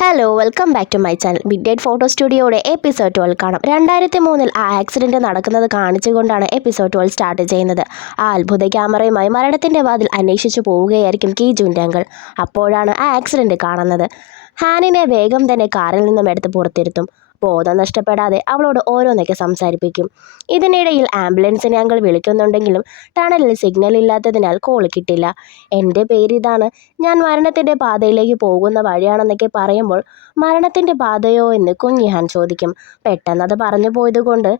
Hello welcome back to my channel big date photo സ്റ്റുഡിയോയുടെ episode 12 കാണാം. 2003 ആ accident നടക്കുന്നത് കാണിച്ചുകൊണ്ടാണ് എപ്പിസോഡ് 12 സ്റ്റാർട്ട് ചെയ്യുന്നത്. ആ അത്ഭുത ക്യാമറയുമായി മരണത്തിൻ്റെ വാതിൽ അന്വേഷിച്ചു പോവുകയായിരിക്കും കീ ജൂൻ്റെ അങ്കിൾ. അപ്പോഴാണ് ആ ആക്സിഡൻറ്റ് കാണുന്നത്. ഹാനിനെ വേഗം തന്നെ കാറിൽ നിന്നും എടുത്ത് പുറത്തിരുത്തും. ബോധം നഷ്ടപ്പെടാതെ അവളോട് ഓരോന്നൊക്കെ സംസാരിപ്പിക്കും. ഇതിനിടയിൽ ആംബുലൻസിനെ അങ്കിൾ വിളിക്കുന്നുണ്ടെങ്കിലും ടണലിൽ സിഗ്നൽ ഇല്ലാത്തതിനാൽ കോൾ കിട്ടില്ല. എൻ്റെ പേരിതാണ്, ഞാൻ മരണത്തിൻ്റെ പാതയിലേക്ക് പോകുന്ന വഴിയാണെന്നൊക്കെ പറയുമ്പോൾ മരണത്തിൻ്റെ പാതയോ എന്ന് കുഞ്ഞി ഹാൻ ചോദിക്കും. പെട്ടെന്നത് പറഞ്ഞു പോയതുകൊണ്ട്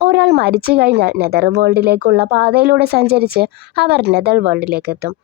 ഒരാൾ മരിച്ചു കഴിഞ്ഞാൽ നെതർ വേൾഡിലേക്കുള്ള പാതയിലൂടെ സഞ്ചരിച്ച് അവർ നെതർ വേൾഡിലേക്ക് എത്തും.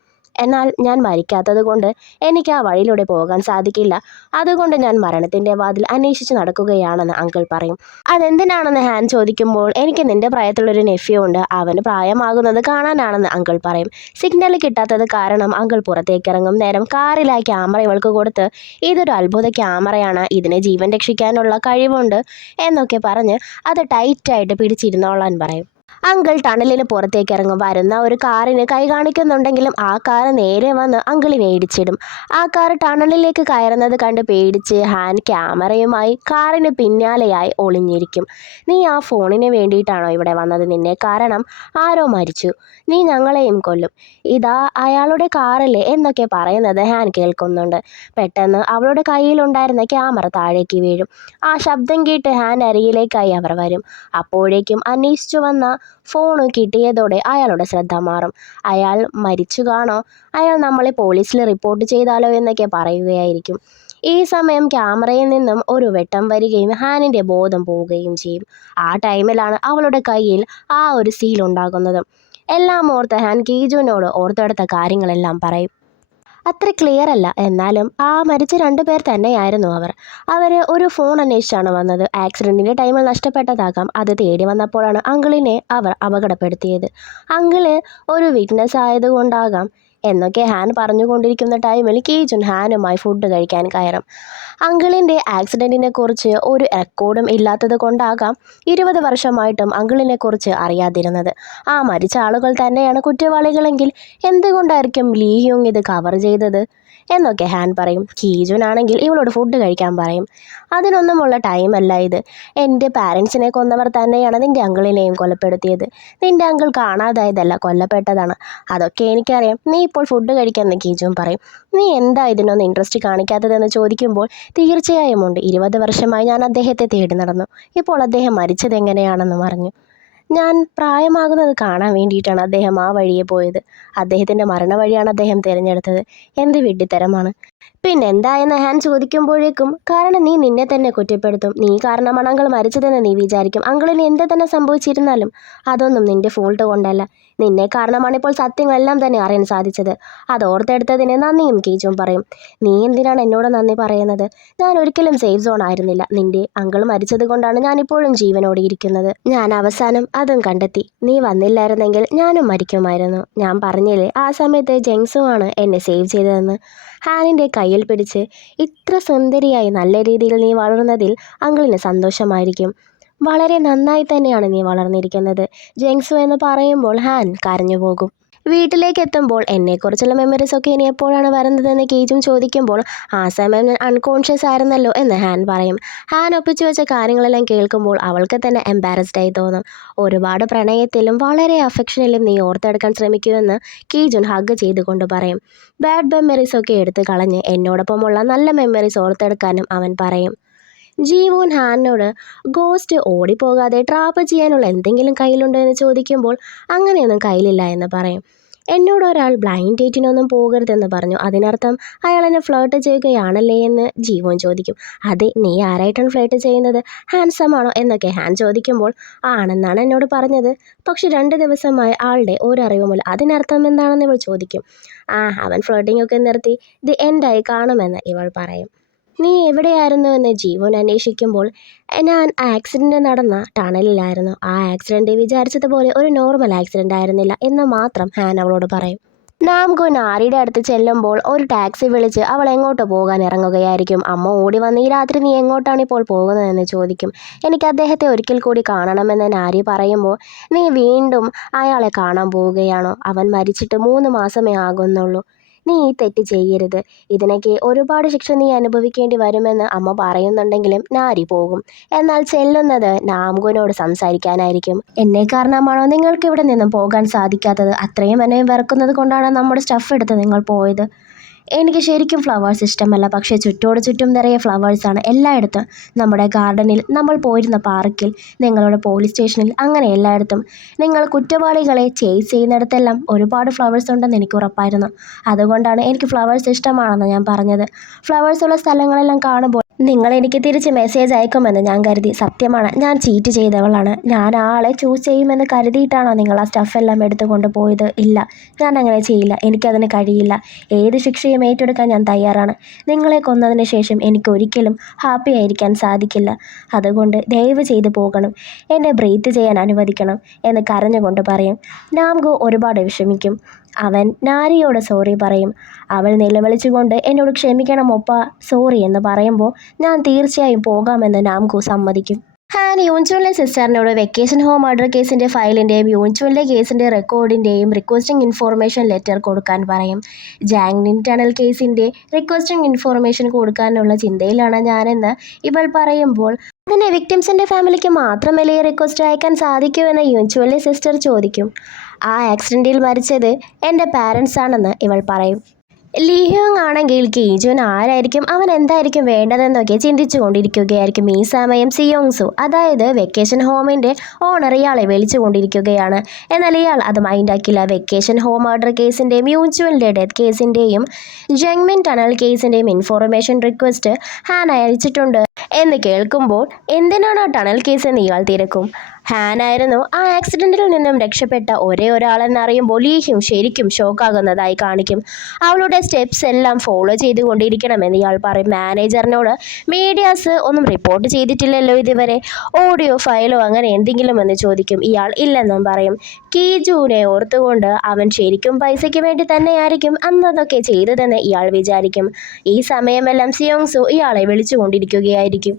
എന്നാൽ ഞാൻ മരിക്കാത്തത് കൊണ്ട് എനിക്ക് ആ വഴിയിലൂടെ പോകാൻ സാധിക്കില്ല. അതുകൊണ്ട് ഞാൻ മരണത്തിൻ്റെ വാതിൽ അന്വേഷിച്ച് നടക്കുകയാണെന്ന് അങ്കിൾ പറയും. അതെന്തിനാണെന്ന് ഹാൻ ചോദിക്കുമ്പോൾ എനിക്ക് നിൻ്റെ പ്രായത്തിലുള്ളൊരു നെഫ്യൂ ഉണ്ട്, അവന് പ്രായമാകുന്നത് കാണാനാണെന്ന് അങ്കിൾ പറയും. സിഗ്നൽ കിട്ടാത്തത് കാരണം അങ്കിൾ പുറത്തേക്കിറങ്ങും നേരം കാറിലായി ക്യാമറ ഇവൾക്ക് കൊടുത്ത് ഇതൊരു അത്ഭുത ക്യാമറയാണ്, ഇതിന് ജീവൻ രക്ഷിക്കാനുള്ള കഴിവുണ്ട് എന്നൊക്കെ പറഞ്ഞ് അത് ടൈറ്റായിട്ട് പിടിച്ചിരുന്നോളാൻ പറയും. അങ്കിൾ ടണലിന് പുറത്തേക്ക് ഇറങ്ങും. വരുന്ന ഒരു കാറിന് കൈ കാണിക്കുന്നുണ്ടെങ്കിലും ആ കാർ നേരെ വന്ന് അങ്കിളിനെ ഇടിച്ചിടും. ആ കാർ ടണലിലേക്ക് കയറുന്നത് കണ്ട് പേടിച്ച് ഹാൻ ക്യാമറയുമായി കാറിന് പിന്നാലെയായി ഒളിഞ്ഞിരിക്കും. നീ ആ ഫോണിന് വേണ്ടിയിട്ടാണോ ഇവിടെ വന്നത്? നിന്നെ കാരണം ആരോ മരിച്ചു, നീ ഞങ്ങളെയും കൊല്ലും, ഇതാ അയാളുടെ കാറല്ലേ എന്നൊക്കെ പറയുന്നത് ഹാൻ കേൾക്കുന്നുണ്ട്. പെട്ടെന്ന് അവളുടെ കയ്യിലുണ്ടായിരുന്ന ക്യാമറ താഴേക്ക് വീഴും. ആ ശബ്ദം കേട്ട് ഹാൻ അരികിലേക്കായി അവർ വരും. അപ്പോഴേക്കും അന്വേഷിച്ചു വന്ന ഫോൺ കിട്ടിയതോടെ അയാളുടെ ശ്രദ്ധ മാറും. അയാൾ മരിച്ചു കാണോ, അയാൾ നമ്മളെ പോലീസിൽ റിപ്പോർട്ട് ചെയ്താലോ എന്നൊക്കെ പറയുകയായിരിക്കും. ഈ സമയം ക്യാമറയിൽ നിന്നും ഒരു വെട്ടം വരികയും ഹാനിൻ്റെ ബോധം പോവുകയും ചെയ്യും. ആ ടൈമിലാണ് അവളുടെ കയ്യിൽ ആ ഒരു സീൽ ഉണ്ടാകുന്നത്. എല്ലാം ഓർത്ത് ഹാൻ കീജുവിനോട് ഓർത്തെടുത്ത കാര്യങ്ങളെല്ലാം പറയും. അത്ര ക്ലിയർ അല്ല, എന്നാലും ആ മരിച്ച 2 പേർ തന്നെയായിരുന്നു അവർ. ഒരു ഫോൺ അന്വേഷിച്ചാണ് വന്നത്. ആക്സിഡൻറ്റിൻ്റെ ടൈമിൽ നഷ്ടപ്പെട്ടതാകാം. അത് തേടി വന്നപ്പോഴാണ് അങ്കിളിനെ അവർ അപകടപ്പെടുത്തിയത്. അങ്കിള് ഒരു വിറ്റ്നസ് ആയതുകൊണ്ടാകാം എന്നൊക്കെ ഹാൻ പറഞ്ഞുകൊണ്ടിരിക്കുന്ന ടൈമിൽ കീജുൻ ഹാനുമായി ഫുഡ് കഴിക്കാൻ കയറും. അങ്കിളിൻ്റെ ആക്സിഡൻറ്റിനെ കുറിച്ച് ഒരു റെക്കോർഡും ഇല്ലാത്തത് കൊണ്ടാകാം 20 വർഷമായിട്ടും അങ്കിളിനെ കുറിച്ച് അറിയാതിരുന്നത്. ആ മരിച്ച ആളുകൾ തന്നെയാണ് കുറ്റവാളികളെങ്കിൽ എന്തുകൊണ്ടായിരിക്കും ലീ ഹ്യൂങ് ഇത് കവർ ചെയ്തത് എന്നൊക്കെ ഹാൻ പറയും. കീജുൻ ആണെങ്കിൽ ഇവളോട് ഫുഡ് കഴിക്കാൻ പറയും. അതിനൊന്നുമുള്ള ടൈമല്ല ഇത്. എൻ്റെ പാരൻസിനെ കൊന്നവർ തന്നെയാണ് നിൻ്റെ അങ്കിളിനെയും കൊലപ്പെടുത്തിയത്. നിൻ്റെ അങ്കിൾ കാണാതായതല്ല, കൊല്ലപ്പെട്ടതാണ്. അതൊക്കെ എനിക്കറിയാം, നീ ഇപ്പോൾ ഫുഡ് കഴിക്കാമെന്ന് കീജുൻ പറയും. നീ എന്താ ഇതിനൊന്നും ഇൻട്രസ്റ്റ് കാണിക്കാത്തതെന്ന് ചോദിക്കുമ്പോൾ തീർച്ചയായും ഉണ്ട്. 20 വർഷമായി ഞാൻ അദ്ദേഹത്തെ തേടി നടന്നു. ഇപ്പോൾ അദ്ദേഹം മരിച്ചത് എങ്ങനെയാണെന്ന് പറഞ്ഞു. ഞാൻ പ്രായമാകുന്നത് കാണാൻ വേണ്ടിയിട്ടാണ് അദ്ദേഹം ആ വഴിയെ പോയത്. അദ്ദേഹത്തിൻ്റെ മരണവഴിയാണ് അദ്ദേഹം തിരഞ്ഞെടുത്തത്. എന്ത് വിഡ്ഢിത്തരമാണ്. പിന്നെന്തായെന്ന് ഹാൻ ചോദിക്കുമ്പോഴേക്കും കാരണം നീ നിന്നെ തന്നെ കുറ്റപ്പെടുത്തും. നീ കാരണമാണ് അങ്കിൾ മരിച്ചതെന്ന് നീ വിചാരിക്കും. അങ്കിളിന് എന്ത് തന്നെ സംഭവിച്ചിരുന്നാലും അതൊന്നും നിൻ്റെ ഫോൾട്ട് കൊണ്ടല്ല. നിന്നെ കാരണമാണ് ഇപ്പോൾ സത്യങ്ങളെല്ലാം തന്നെ അറിയാൻ സാധിച്ചത്. അത് ഓർത്തെടുത്തതിന് നന്ദിയും കീജും പറയും. നീ എന്തിനാണ് എന്നോട് നന്ദി പറയുന്നത്? ഞാൻ ഒരിക്കലും സേഫ് സോൺ ആയിരുന്നില്ല. നിൻ്റെ അങ്കിൾ മരിച്ചത് കൊണ്ടാണ് ഞാനിപ്പോഴും ജീവനോടെ ഇരിക്കുന്നത്. ഞാൻ അവസാനം അതും കണ്ടെത്തി. നീ വന്നില്ലായിരുന്നെങ്കിൽ ഞാനും മരിക്കുമായിരുന്നു. ഞാൻ പറഞ്ഞില്ലേ ആ സമയത്ത് ജെങ്സുവാണ് എന്നെ സേവ് ചെയ്തതെന്ന്. ഹാനിൻ്റെ കയ്യിൽ പിടിച്ച് ഇത്ര സുന്ദരിയായി നല്ല രീതിയിൽ നീ വളർന്നതിൽ അങ്കിളിന് സന്തോഷമായിരിക്കും. വളരെ നന്നായി തന്നെയാണ് നീ വളർന്നിരിക്കുന്നത് ജെങ്സു എന്ന് പറയുമ്പോൾ ഹാൻ കരഞ്ഞു പോകും. വീട്ടിലേക്ക് എത്തുമ്പോൾ എന്നെക്കുറിച്ചുള്ള മെമ്മറീസൊക്കെ ഇനി എപ്പോഴാണ് വരുന്നതെന്ന് കീജും ചോദിക്കുമ്പോൾ ആ സമയം ഞാൻ അൺകോൺഷ്യസ് ആയിരുന്നല്ലോ എന്ന് ഹാൻ പറയും. ഹാൻ ഒപ്പിച്ചു വെച്ച കാര്യങ്ങളെല്ലാം കേൾക്കുമ്പോൾ അവൾക്ക് തന്നെ എംബാരസ്ഡ് ആയി തോന്നും. ഒരുപാട് പ്രണയത്തിലും വളരെ അഫെക്ഷനിലും നീ ഓർത്തെടുക്കാൻ ശ്രമിക്കുമെന്ന് കീജുൻ ഹഗ് ചെയ്തുകൊണ്ട് പറയും. ബാഡ് മെമ്മറീസൊക്കെ എടുത്ത് കളഞ്ഞ് എന്നോടൊപ്പമുള്ള നല്ല മെമ്മറീസ് ഓർത്തെടുക്കാനും അവൻ പറയും. ജീവൂൻ ഹാനിനോട് ഗോസ്റ്റ് ഓടിപ്പോകാതെ ട്രാപ്പ് ചെയ്യാനുള്ള എന്തെങ്കിലും കയ്യിലുണ്ടോ എന്ന് ചോദിക്കുമ്പോൾ അങ്ങനെയൊന്നും കയ്യിലില്ല എന്ന് പറയും. എന്നോട് ഒരാൾ ബ്ലൈൻഡ് ഡേറ്റിനൊന്നും പോകരുതെന്ന് പറഞ്ഞു, അതിനർത്ഥം അയാൾ എന്നെ ഫ്ലേർട്ട് ചെയ്യുകയാണല്ലേ എന്ന് ജീവൻ ചോദിക്കും. അതെ, നീ ആരായിട്ടാണ് ഫ്ലേർട്ട് ചെയ്യുന്നത്? ഹാൻസം ആണോ എന്നൊക്കെ ഹാൻ ചോദിക്കുമ്പോൾ ആണെന്നാണ് എന്നോട് പറഞ്ഞത്. പക്ഷെ 2 ദിവസമായി ആളുടെ ഒരറിവുമില്ല, അതിനർത്ഥം എന്താണെന്ന് ഇവൾ ചോദിക്കും. അവൻ ഫ്ലേർട്ടിംഗ് ഒക്കെ നിർത്തി ദി എൻഡായി കാണുമെന്ന് ഇവൾ പറയും. നീ എവിടെയായിരുന്നുവെന്ന് ജീവൻ അന്വേഷിക്കുമ്പോൾ ഞാൻ ആക്സിഡൻറ്റ് നടന്ന ടണലിലായിരുന്നു. ആ ആക്സിഡൻറ്റ് വിചാരിച്ചതുപോലെ ഒരു നോർമൽ ആക്സിഡൻ്റ് ആയിരുന്നില്ല എന്ന് മാത്രം ഹാൻ അവളോട് പറയും. നാംഗു നാരിയുടെ അടുത്ത് ചെല്ലുമ്പോൾ ഒരു ടാക്സി വിളിച്ച് അവൾ എങ്ങോട്ട് പോകാൻ ഇറങ്ങുകയായിരിക്കും. അമ്മ ഓടി വന്ന് ഈ രാത്രി നീ എങ്ങോട്ടാണ് ഇപ്പോൾ പോകുന്നതെന്ന് ചോദിക്കും. എനിക്ക് അദ്ദേഹത്തെ ഒരിക്കൽ കൂടി കാണണമെന്ന് നാരി പറയുമ്പോൾ നീ വീണ്ടും അയാളെ കാണാൻ പോവുകയാണോ? അവൻ മരിച്ചിട്ട് 3 മാസമേ ആകുന്നുള്ളൂ. നീ ഈ തെറ്റ് ചെയ്യരുത്. ഇതിനൊക്കെ ഒരുപാട് ശിക്ഷ നീ അനുഭവിക്കേണ്ടി വരുമെന്ന് അമ്മ പറയുന്നുണ്ടെങ്കിലും നാരി പോകും. എന്നാൽ ചെല്ലുന്നത് നാംകുവിനോട് സംസാരിക്കാനായിരിക്കും. എന്നെ കാരണമാണോ നിങ്ങൾക്ക് ഇവിടെ നിന്നും പോകാൻ സാധിക്കാത്തത്? അത്രയും എന്നെ വെറുക്കുന്നത് കൊണ്ടാണ് നമ്മുടെ സ്റ്റഫ് എടുത്ത് നിങ്ങൾ പോയത്. എനിക്ക് ശരിക്കും ഫ്ലവേഴ്സ് ഇഷ്ടമല്ല, പക്ഷേ ചുറ്റോട് ചുറ്റും നിറയെ ഫ്ലവേഴ്സാണ് എല്ലായിടത്തും. നമ്മുടെ ഗാർഡനിൽ, നമ്മൾ പോയിരുന്ന പാർക്കിൽ, നിങ്ങളുടെ പോലീസ് സ്റ്റേഷനിൽ, അങ്ങനെ എല്ലായിടത്തും. നിങ്ങൾ കുറ്റവാളികളെ ചേസ് ചെയ്യുന്നിടത്തെല്ലാം ഒരുപാട് ഫ്ലവേഴ്സ് ഉണ്ടെന്ന് എനിക്ക് ഉറപ്പായിരുന്നു. അതുകൊണ്ടാണ് എനിക്ക് ഫ്ലവേഴ്സ് ഇഷ്ടമാണെന്ന് ഞാൻ പറഞ്ഞത്. ഫ്ലവേഴ്സ് ഉള്ള സ്ഥലങ്ങളെല്ലാം കാണുമ്പോൾ നിങ്ങൾ എനിക്ക് തിരിച്ച് മെസ്സേജ് അയക്കുമെന്ന് ഞാൻ കരുതി. സത്യമാണ്, ഞാൻ ചീറ്റ് ചെയ്തവളാണ്. ഞാൻ ആളെ ചൂസ് ചെയ്യുമെന്ന് കരുതിയിട്ടാണോ നിങ്ങൾ ആ സ്റ്റഫെല്ലാം എടുത്തുകൊണ്ട് പോയത്? ഇല്ല, ഞാൻ അങ്ങനെ ചെയ്യില്ല. എനിക്കതിന് കഴിയില്ല. ഏത് ശിക്ഷയും ഏറ്റെടുക്കാൻ ഞാൻ തയ്യാറാണ്. നിങ്ങളെ കൊന്നതിന് ശേഷം എനിക്കൊരിക്കലും ഹാപ്പി ആയിരിക്കാൻ സാധിക്കില്ല. അതുകൊണ്ട് ദയവ് ചെയ്ത് പോകണം, എന്നെ ബ്രീത്ത് ചെയ്യാൻ അനുവദിക്കണം എന്ന് കരഞ്ഞുകൊണ്ട് പറയും. നാംഗു ഒരുപാട് വിഷമിക്കും. അവൻ നാരിയോട് സോറി പറയും. അവൾ നിലവിളിച്ചുകൊണ്ട് എന്നോട് ക്ഷമിക്കണം ഒപ്പ, സോറി എന്ന് പറയുമ്പോൾ ഞാൻ തീർച്ചയായും പോകാമെന്ന് നാംഗു സമ്മതിക്കും. ഹാൻ യൂൻചുവിലെ സിസ്റ്ററിനോട് വെക്കേഷൻ ഹോം മർഡർ കേസിൻ്റെ ഫയലിൻ്റെയും യൂൻചുവിലെ കേസിൻ്റെ റെക്കോർഡിൻ്റെയും റിക്വസ്റ്റിംഗ് ഇൻഫോർമേഷൻ ലെറ്റർ കൊടുക്കാൻ പറയും. ജാങ്നിൻ ടണൽ കേസിൻ്റെ റിക്വസ്റ്റിംഗ് ഇൻഫോർമേഷൻ കൊടുക്കാനുള്ള ചിന്തയിലാണ് ഞാനെന്ന് ഇവൾ പറയുമ്പോൾ അതിന് വിക്ടിംസിൻ്റെ ഫാമിലിക്ക് മാത്രമല്ലേ റിക്വസ്റ്റ് അയക്കാൻ സാധിക്കൂ എന്ന് യൂൻചുവിലെ സിസ്റ്റർ ചോദിക്കും. ആ ആക്സിഡൻറ്റിൽ മരിച്ചത് എൻ്റെ പാരൻസ് ആണെന്ന് ഇവൾ പറയും. ലീഹ്യോങ് ആണെങ്കിൽ കീജുൻ ആരായിരിക്കും, അവൻ എന്തായിരിക്കും വേണ്ടതെന്നൊക്കെ ചിന്തിച്ചു കൊണ്ടിരിക്കുകയായിരിക്കും. ഈ സമയം സിയോങ്സു, അതായത് വെക്കേഷൻ ഹോമിൻ്റെ ഓണർ, ഇയാളെ വിളിച്ചു കൊണ്ടിരിക്കുകയാണ്. എന്നാൽ ഇയാൾ അത് മൈൻഡാക്കില്ല. വെക്കേഷൻ ഹോം മർഡർ കേസിൻ്റെയും യൂൻചുവിൻ്റെ ഡെത്ത് കേസിൻ്റെയും ജങ്മിൻ ടണൽ കേസിൻ്റെയും ഇൻഫോർമേഷൻ റിക്വസ്റ്റ് ഹാൻ അയച്ചിട്ടുണ്ട് എന്ന് കേൾക്കുമ്പോൾ എന്തിനാണ് ആ ടണൽ കേസ് എന്ന് ഇയാൾ തിരക്കും. ഹാനായിരുന്നു ആ ആക്സിഡൻറ്റിൽ നിന്നും രക്ഷപ്പെട്ട ഒരേ ഒരാളെന്നറിയുമ്പോൾ ലീഹ്യും ശരിക്കും ഷോക്കാകുന്നതായി കാണിക്കും. അവളുടെ സ്റ്റെപ്സ് എല്ലാം ഫോളോ ചെയ്തുകൊണ്ടിരിക്കണമെന്ന് ഇയാൾ പറയും. മാനേജറിനോട് മീഡിയാസ് ഒന്നും റിപ്പോർട്ട് ചെയ്തിട്ടില്ലല്ലോ ഇതുവരെ, ഓഡിയോ ഫയലോ അങ്ങനെ എന്തെങ്കിലും എന്ന് ചോദിക്കും. ഇയാൾ ഇല്ലെന്നും പറയും. കീജുവിനെ ഓർത്തുകൊണ്ട് അവൻ ശരിക്കും പൈസയ്ക്ക് വേണ്ടി തന്നെയായിരിക്കും അന്നതൊക്കെ ചെയ്തതെന്ന് ഇയാൾ വിചാരിക്കും. ഈ സമയമെല്ലാം സിയോങ്സു ഇയാളെ വിളിച്ചുകൊണ്ടിരിക്കുകയായിരിക്കും.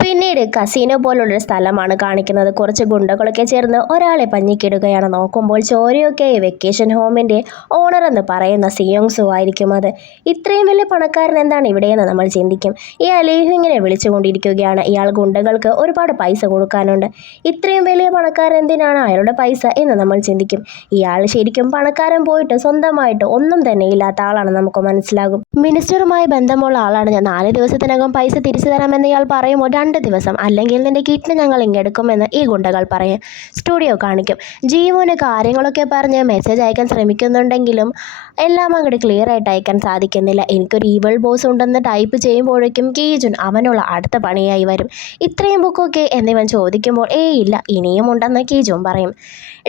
പിന്നീട് കസീനോ പോലുള്ളൊരു സ്ഥലമാണ് കാണിക്കുന്നത്. കുറച്ച് ഗുണ്ടകളൊക്കെ ചേർന്ന് ഒരാളെ പഞ്ഞിക്കിടുകയാണ്. നോക്കുമ്പോൾ ചോരയൊക്കെ വെക്കേഷൻ ഹോമിൻ്റെ ഓണർ എന്ന് പറയുന്ന സിയോങ്സു ആയിരിക്കും. അത് ഇത്രയും വലിയ പണക്കാരൻ എന്താണ് ഇവിടെയെന്ന് നമ്മൾ ചിന്തിക്കും. ഈ ലീഹു ഇങ്ങനെ വിളിച്ചുകൊണ്ടിരിക്കുകയാണ്. ഇയാൾ ഗുണ്ടകൾക്ക് ഒരുപാട് പൈസ കൊടുക്കാനുണ്ട്. ഇത്രയും വലിയ പണക്കാരൻ എന്തിനാണ് അയാളുടെ പൈസ എന്ന് നമ്മൾ ചിന്തിക്കും. ഇയാൾ ശരിക്കും പണക്കാരൻ പോയിട്ട് സ്വന്തമായിട്ട് ഒന്നും തന്നെ ഇല്ലാത്ത ആളാണ് നമുക്ക് മനസ്സിലാകും. മിനിസ്റ്ററുമായി ബന്ധമുള്ള ആളാണ് ഞാൻ. 4 ദിവസത്തിനകം പൈസ തിരിച്ചു തരാമെന്ന് ഇയാൾ പറയുമ്പോൾ 2 ദിവസം, അല്ലെങ്കിൽ നിന്റെ കിഡ്നി ഞങ്ങൾ ഇങ്ങെടുക്കുമെന്ന് ഈ ഗുണ്ടകൾ പറയും. സ്റ്റുഡിയോ കാണിക്കും. ജീവന് കാര്യങ്ങളൊക്കെ പറഞ്ഞ് മെസ്സേജ് അയക്കാൻ ശ്രമിക്കുന്നുണ്ടെങ്കിലും എല്ലാം അങ്ങോട്ട് ക്ലിയർ ആയിട്ട് അയക്കാൻ സാധിക്കുന്നില്ല. എനിക്കൊരു ഈവൾ ബോസ് ഉണ്ടെന്ന് ടൈപ്പ് ചെയ്യുമ്പോഴേക്കും കീജുൻ അവനുള്ള അടുത്ത പണിയായി വരും. ഇത്രയും ബുക്കൊക്കെ എന്നിവൻ ചോദിക്കുമ്പോൾ ഇല്ല, ഇനിയും ഉണ്ടെന്ന് കീജുൻ പറയും.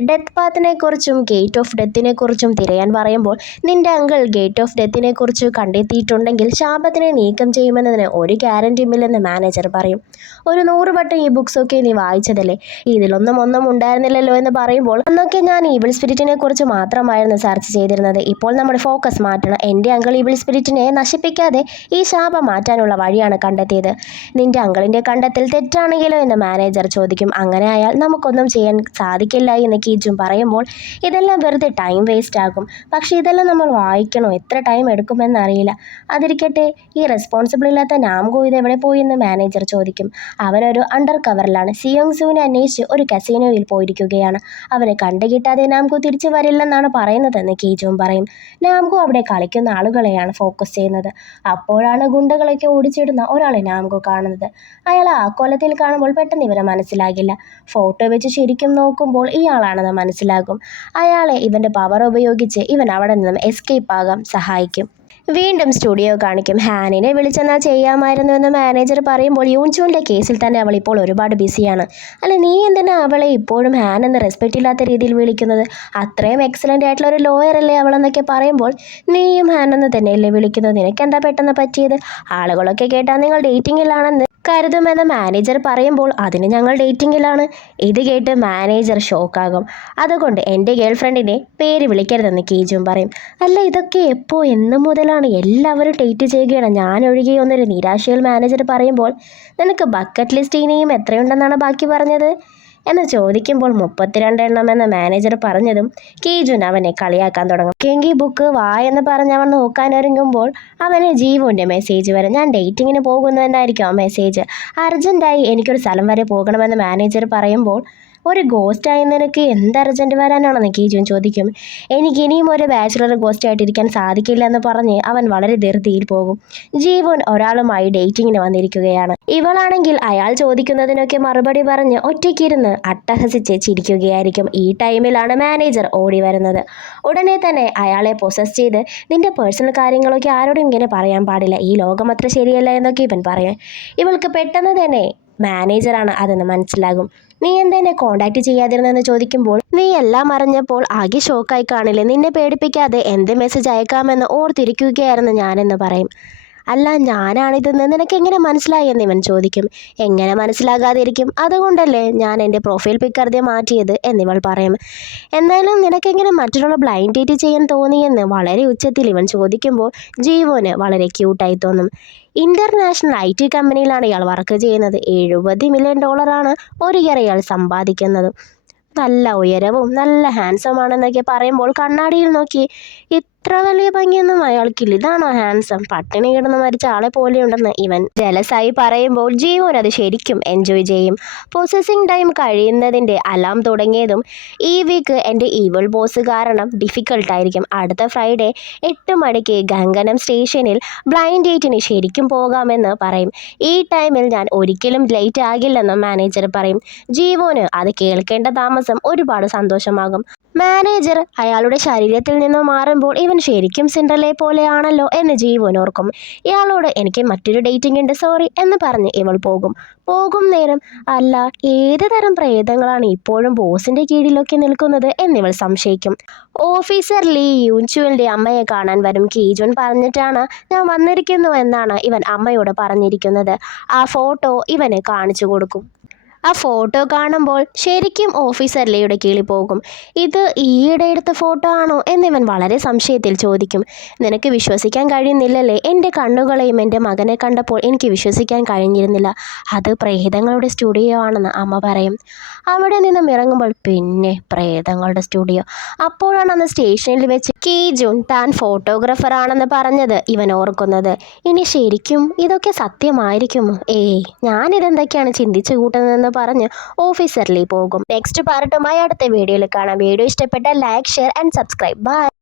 ഡെത്ത് പാത്തിനെ കുറിച്ചും ഗേറ്റ് ഓഫ് ഡെത്തിനെ കുറിച്ചും തിരയാൻ പറയുമ്പോൾ നിന്റെ അങ്കിൾ ഗേറ്റ് ഓഫ് ഡെത്തിനെ കുറിച്ച് കണ്ടെത്തിയിട്ടുണ്ടെങ്കിൽ ശാപത്തിനെ നീക്കം ചെയ്യുമെന്നതിന് ഒരു ഗ്യാരണ്ടിയുമില്ലെന്ന് മാനേജർ പറയും. ഒരു 100 വട്ടം ഈ ബുക്സൊക്കെ നീ വായിച്ചതല്ലേ, ഇതിലൊന്നും ഉണ്ടായിരുന്നില്ലല്ലോ എന്ന് പറയുമ്പോൾ അന്നൊക്കെ ഞാൻ ഈവിൾ സ്പിരിറ്റിനെ കുറിച്ച് മാത്രമായിരുന്നു സെർച്ച് ചെയ്തിരുന്നത്. ഇപ്പോൾ നമ്മുടെ ഫോക്കസ് മാറ്റണം. എൻ്റെ അങ്കിൾ ഈവിൾ സ്പിരിറ്റിനെ നശിപ്പിക്കാതെ ഈ ശാപം മാറ്റാനുള്ള വഴിയാണ് കണ്ടെത്തിയത്. നിന്റെ അങ്കിളിൻ്റെ കണ്ടെത്തൽ തെറ്റാണെങ്കിലോ എന്ന് മാനേജർ ചോദിക്കും. അങ്ങനെ ആയാൽ നമുക്കൊന്നും ചെയ്യാൻ സാധിക്കില്ല എന്ന് കീജും പറയുമ്പോൾ ഇതെല്ലാം വെറുതെ ടൈം വേസ്റ്റ് ആകും. പക്ഷേ ഇതെല്ലാം നമ്മൾ വായിക്കണോ? എത്ര ടൈം എടുക്കുമെന്നറിയില്ല. അതിരിക്കട്ടെ, ഈ റെസ്പോൺസിബിൾ ഇല്ലാത്ത നാംഗോ ഇതെവിടെ പോയി എന്ന് മാനേജർ ചോദിക്കും. അവനൊരു അണ്ടർ കവറിലാണ്. സിയോങ്സുവിനെ അന്വേഷിച്ച് ഒരു കസീനോയിൽ പോയിരിക്കുകയാണ്. അവനെ കണ്ടുകിട്ടാതെ നാംഗോ തിരിച്ചു വരില്ലെന്നാണ് പറയുന്നതെന്ന് കീജും പറയും. നാംഗോ അവിടെ കളിക്കുന്ന ആളുകളെയാണ് ഫോക്കസ് ചെയ്യുന്നത്. അപ്പോഴാണ് ഗുണ്ടകളൊക്കെ ഓടിച്ചിടുന്ന ഒരാളെ നാംഗോ കാണുന്നത്. അയാൾ ആ കൊലത്തിൽ കാണുമ്പോൾ പെട്ടെന്ന് ഇവരെ മനസ്സിലാകില്ല. ഫോട്ടോ വെച്ച് ശരിക്കും നോക്കുമ്പോൾ ഇയാളാണെന്ന് മനസ്സിലാകും. അയാളെ ഇവൻ്റെ പവർ ഉപയോഗിച്ച് ഇവൻ അവിടെ നിന്നും എസ്കേപ്പ് ആകാൻ സഹായിക്കും. വീണ്ടും സ്റ്റുഡിയോ കാണിക്കും. ഹാനിനെ വിളിച്ചെന്നാൽ ചെയ്യാമായിരുന്നു എന്ന് മാനേജർ പറയുമ്പോൾ യൂൻചുവിൻ്റെ കേസിൽ തന്നെ അവൾ ഇപ്പോൾ ഒരുപാട് ബിസിയാണ്. അല്ല, നീ എന്തിനാ അവളെ ഇപ്പോഴും ഹാൻ എന്ന് റെസ്പെക്റ്റ് ഇല്ലാത്ത രീതിയിൽ വിളിക്കുന്നത്? അത്രയും എക്സലൻ്റ് ആയിട്ടുള്ള ഒരു ലോയർ അല്ലേ അവളെന്നൊക്കെ പറയുമ്പോൾ നീയും ഹാൻ എന്ന് തന്നെയല്ലേ വിളിക്കുന്നത്? നിനക്കെന്താ പെട്ടെന്ന് പറ്റിയത്? ആളുകളൊക്കെ കേട്ടാൽ നിങ്ങൾ ഡേറ്റിങ്ങിലാണെന്ന് കരുതുമെന്ന് മാനേജർ പറയുമ്പോൾ അതിന് ഞങ്ങൾ ഡേറ്റിങ്ങിലാണ്. ഇത് കേട്ട് മാനേജർ ഷോക്കാകും. അതുകൊണ്ട് എൻ്റെ ഗേൾ ഫ്രണ്ടിനെ പേര് വിളിക്കരുതെന്ന് കീജും പറയും. അല്ല, ഇതൊക്കെ എപ്പോൾ എന്ന് മുതലാണ് എല്ലാവരും ഡേറ്റ് ചെയ്യുകയാണ്, ഞാൻ ഒഴികെയൊന്നൊരു നിരാശയിൽ മാനേജർ പറയുമ്പോൾ നിനക്ക് ബക്കറ്റ് ലിസ്റ്റ് ഇനിയും എത്രയുണ്ടെന്നാണ് ബാക്കി പറഞ്ഞത് എന്ന് ചോദിക്കുമ്പോൾ 32 എണ്ണം എന്ന മാനേജർ പറഞ്ഞതും കീജുൻ അവനെ കളിയാക്കാൻ തുടങ്ങും. കെങ്കി ബുക്ക് വാ എന്ന് പറഞ്ഞ് അവൻ നോക്കാനൊരുങ്ങുമ്പോൾ അവന് ജീവുൻ്റെ മെസ്സേജ് വരും. ഞാൻ ഡേറ്റിങ്ങിന് പോകുന്നു എന്നായിരിക്കും ആ മെസ്സേജ്. അർജൻറ്റായി എനിക്കൊരു സ്ഥലം വരെ പോകണമെന്ന് മാനേജർ പറയുമ്പോൾ ഒരു ഗോസ്റ്റായി നിനക്ക് എന്ത് അർജൻറ്റ് വരാനാണെന്ന് കീജുൻ ചോദിക്കും. എനിക്ക് ഇനിയും ഒരു ബാച്ചിലർ ഗോസ്റ്റായിട്ടിരിക്കാൻ സാധിക്കില്ല എന്ന് പറഞ്ഞ് അവൻ വളരെ ധൃതിയിൽ പോകും. ജീവൻ ഒരാളുമായി ഡേറ്റിങ്ങിന് വന്നിരിക്കുകയാണ്. ഇവളാണെങ്കിൽ അയാൾ ചോദിക്കുന്നതിനൊക്കെ മറുപടി പറഞ്ഞ് ഒറ്റയ്ക്കിരുന്ന് അട്ടഹസിച്ച് ചിരിക്കുകയായിരിക്കും. ഈ ടൈമിലാണ് മാനേജർ ഓടി വരുന്നത്. ഉടനെ തന്നെ അയാളെ പൊസസ് ചെയ്ത് നിന്റെ പേഴ്സണൽ കാര്യങ്ങളൊക്കെ ആരോടും ഇങ്ങനെ പറയാൻ പാടില്ല, ഈ ലോകം അത്ര ശരിയല്ല എന്നൊക്കെ ഇവൻ പറയും. ഇവൾക്ക് പെട്ടെന്ന് തന്നെ മാനേജറാണ് അതെന്ന് മനസ്സിലാകും. നീ എന്തെന്നെ കോണ്ടാക്ട് ചെയ്യാതിരുന്നെന്ന് ചോദിക്കുമ്പോൾ നീ എല്ലാം അറിഞ്ഞപ്പോൾ ആകെ ഷോക്കായി കാണില്ലേ, നിന്നെ പേടിപ്പിക്കാതെ എന്ത് മെസ്സേജ് അയക്കാമെന്ന് ഓർത്തിരിക്കുകയായിരുന്നു ഞാനെന്ന് പറയും. അല്ല ഞാനാണിതെന്ന് നിനക്ക് എങ്ങനെ മനസ്സിലായി എന്ന് ഇവൻ ചോദിക്കും. എങ്ങനെ മനസ്സിലാകാതിരിക്കും, അതുകൊണ്ടല്ലേ ഞാൻ എൻ്റെ പ്രൊഫൈൽ പിക്കറുതെ മാറ്റിയത് എന്നിവൾ പറയും. എന്തായാലും നിനക്കെങ്ങനെ മറ്റുള്ള ബ്ലൈൻഡ് ഡേറ്റ് ചെയ്യാൻ തോന്നിയെന്ന് വളരെ ഉച്ചത്തിൽ ഇവൻ ചോദിക്കുമ്പോൾ ജീവന് വളരെ ക്യൂട്ടായി തോന്നും. ഇൻ്റർനാഷണൽ IT കമ്പനിയിലാണ് ഇയാൾ വർക്ക് ചെയ്യുന്നത്. $70 മില്യൺ ഒരു ഇയർ ഇയാൾ സമ്പാദിക്കുന്നത്. നല്ല ഉയരവും നല്ല ഹാൻസമാണെന്നൊക്കെ പറയുമ്പോൾ കണ്ണാടിയിൽ നോക്കി ഇത്ര വലിയ ഭംഗിയൊന്നും അയാൾക്കില്ല, ഇതാണോ ഹാൻസം, പട്ടിണി കിടന്ന് മരിച്ച ആളെ പോലെയുണ്ടെന്ന് ഇവൻ ജലസായി പറയുമ്പോൾ ജീവൻ അത് ശരിക്കും എൻജോയ് ചെയ്യും. പ്രോസസ്സിംഗ് ടൈം കഴിയുന്നതിൻ്റെ അലാം തുടങ്ങിയതും ഈ വീക്ക് എൻ്റെ ഈവൾ ബോസ് കാരണം ഡിഫിക്കൽട്ടായിരിക്കും. അടുത്ത ഫ്രൈഡേ 8 മണിക്ക് ഗംഗനം സ്റ്റേഷനിൽ ബ്ലൈൻഡ് ഡേറ്റിന് ശരിക്കും പോകാമെന്ന് പറയും. ഈ ടൈമിൽ ഞാൻ ഒരിക്കലും ലേറ്റ് ആകില്ലെന്ന് മാനേജർ പറയും. ജീവന് അത് കേൾക്കേണ്ട താമസം ഒരുപാട് സന്തോഷമാകും. മാനേജർ അയാളുടെ ശരീരത്തിൽ നിന്നും മാറുമ്പോൾ ഇവൻ ശരിക്കും സിൻഡ്രലയെ പോലെയാണല്ലോ എന്ന് ജീവൻ ഓർക്കും. ഇയാളോട് എനിക്ക് മറ്റൊരു ഡേറ്റിംഗ് ഉണ്ട് സോറി എന്ന് പറഞ്ഞ് ഇവൾ പോകും നേരം അല്ല ഏത് തരം പ്രേതങ്ങളാണ് ഇപ്പോഴും ബോസിൻ്റെ കീഴിലൊക്കെ നിൽക്കുന്നത് എന്നിവൾ സംശയിക്കും. ഓഫീസർ ലീ യൂൻചുവിൻ്റെ അമ്മയെ കാണാൻ വരും. കീജുൻ പറഞ്ഞിട്ടാണ് ഞാൻ വന്നിരിക്കുന്നു എന്നാണ് ഇവൻ അമ്മയോട് പറഞ്ഞിരിക്കുന്നത്. ആ ഫോട്ടോ ഇവന് കാണിച്ചു കൊടുക്കും. ആ ഫോട്ടോ കാണുമ്പോൾ ശരിക്കും ഓഫീസർ ലീയുടെ കിളി പോകും. ഇത് ഈയിടെ എടുത്ത ഫോട്ടോ ആണോ എന്നിവൻ വളരെ സംശയത്തിൽ ചോദിക്കും. നിനക്ക് വിശ്വസിക്കാൻ കഴിയുന്നില്ലല്ലേ, എൻ്റെ കണ്ണുകളെയും എൻ്റെ മകനെ കണ്ടപ്പോൾ എനിക്ക് വിശ്വസിക്കാൻ കഴിഞ്ഞിരുന്നില്ല, അത് പ്രേതങ്ങളുടെ സ്റ്റുഡിയോ ആണെന്ന് അമ്മ പറയും. അവിടെ നിന്നും ഇറങ്ങുമ്പോൾ പിന്നെ പ്രേതങ്ങളുടെ സ്റ്റുഡിയോ. അപ്പോഴാണ് അന്ന് സ്റ്റേഷനിൽ വെച്ച് കീജുൻ താൻ ഫോട്ടോഗ്രാഫർ ആണെന്ന് പറഞ്ഞത് ഇവൻ ഓർക്കുന്നത്. ഇനി ശരിക്കും ഇതൊക്കെ സത്യമായിരിക്കുമോ? ഞാനിതെന്തൊക്കെയാണ് ചിന്തിച്ചു കൂട്ടുന്നതെന്ന് പറഞ്ഞ് ഓഫീസറിലേക്ക് പോകും. നെക്സ്റ്റ് പാർട്ടുമായി അടുത്ത വീഡിയോയിൽ കാണാം. വീഡിയോ ഇഷ്ടപ്പെട്ടാൽ like, share and subscribe. By.